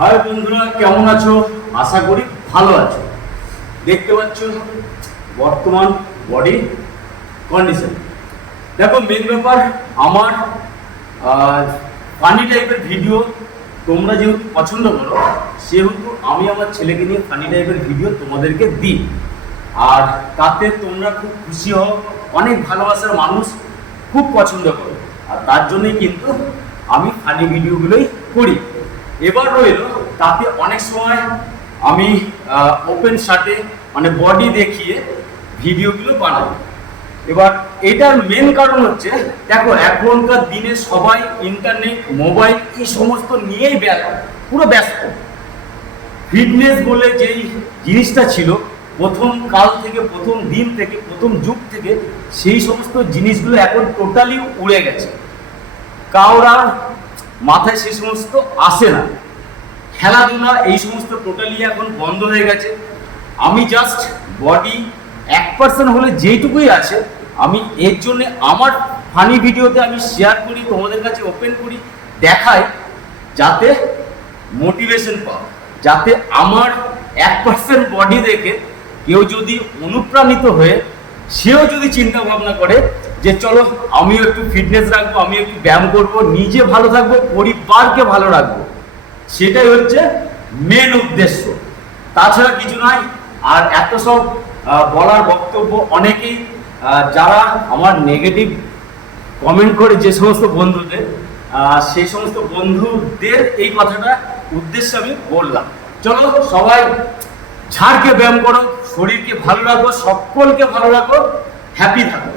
High বন্ধুরা, কেমন আছো? আশা করি ভালো আছো। দেখতে পাচ্ছ বর্তমান বডি কন্ডিশন। দেখো, মেন ব্যাপার আমার ফানি টাইপের ভিডিও তোমরা যেহেতু পছন্দ করো, সেহেতু আমি আমার ছেলেকে নিয়ে ফানি টাইপের ভিডিও তোমাদেরকে দিই। আর তাতে তোমরা খুব খুশি হও, অনেক ভালোবাসার মানুষ খুব পছন্দ করো। আর তার জন্যই কিন্তু আমি ফানি ভিডিওগুলোই করি। এবার রইল, তাতে অনেক সময় আমি ওপেন শার্টে মানে বডি দেখিয়ে ভিডিওগুলো বানাই। এবার এটার মেন কারণ হচ্ছে, দেখো এখনকার দিনে সবাই ইন্টারনেট, মোবাইল এই সমস্ত নিয়েই পুরো ব্যস্ত। ফিটনেস বলে যেই জিনিসটা ছিল প্রথম কাল থেকে, প্রথম দিন থেকে, প্রথম যুগ থেকে, সেই সমস্ত জিনিসগুলো এখন টোটালি উড়ে গেছে। কাউরা মাথায় সেই সমস্ত আসে না। খেলাধুলা এই সমস্ত টোটালি এখন বন্ধ হয়ে গেছে। আমি জাস্ট বডি 1% হলে যেইটুকুই আছে, আমি এর জন্য আমার ফানি ভিডিওতে আমি শেয়ার করি, তোমাদের কাছে ওপেন করি, দেখাই, যাতে মোটিভেশন পাও, যাতে আমার 1% বডি দেখে কেউ যদি অনুপ্রাণিত হয়ে সেও যদি চিন্তা ভাবনা করে যে চলো আমিও একটু ফিটনেস রাখবো, আমি একটু ব্যায়াম করবো, নিজে ভালো থাকবো, পরিবারকে ভালো রাখবো। সেটাই হচ্ছে মেন উদ্দেশ্য, তাছাড়া কিছু নয়। আর এত সব বলার বক্তব্য, অনেকেই যারা আমার নেগেটিভ কমেন্ট করে যে সমস্ত বন্ধুদের, সেই সমস্ত বন্ধুদের এই কথাটা উদ্দেশ্যে আমি বললাম। চলো সবাই ঝাড়কে ব্যায়াম করো, শরীরকে ভালো রাখো, সকলকে ভালো রাখো, হ্যাপি থাকো।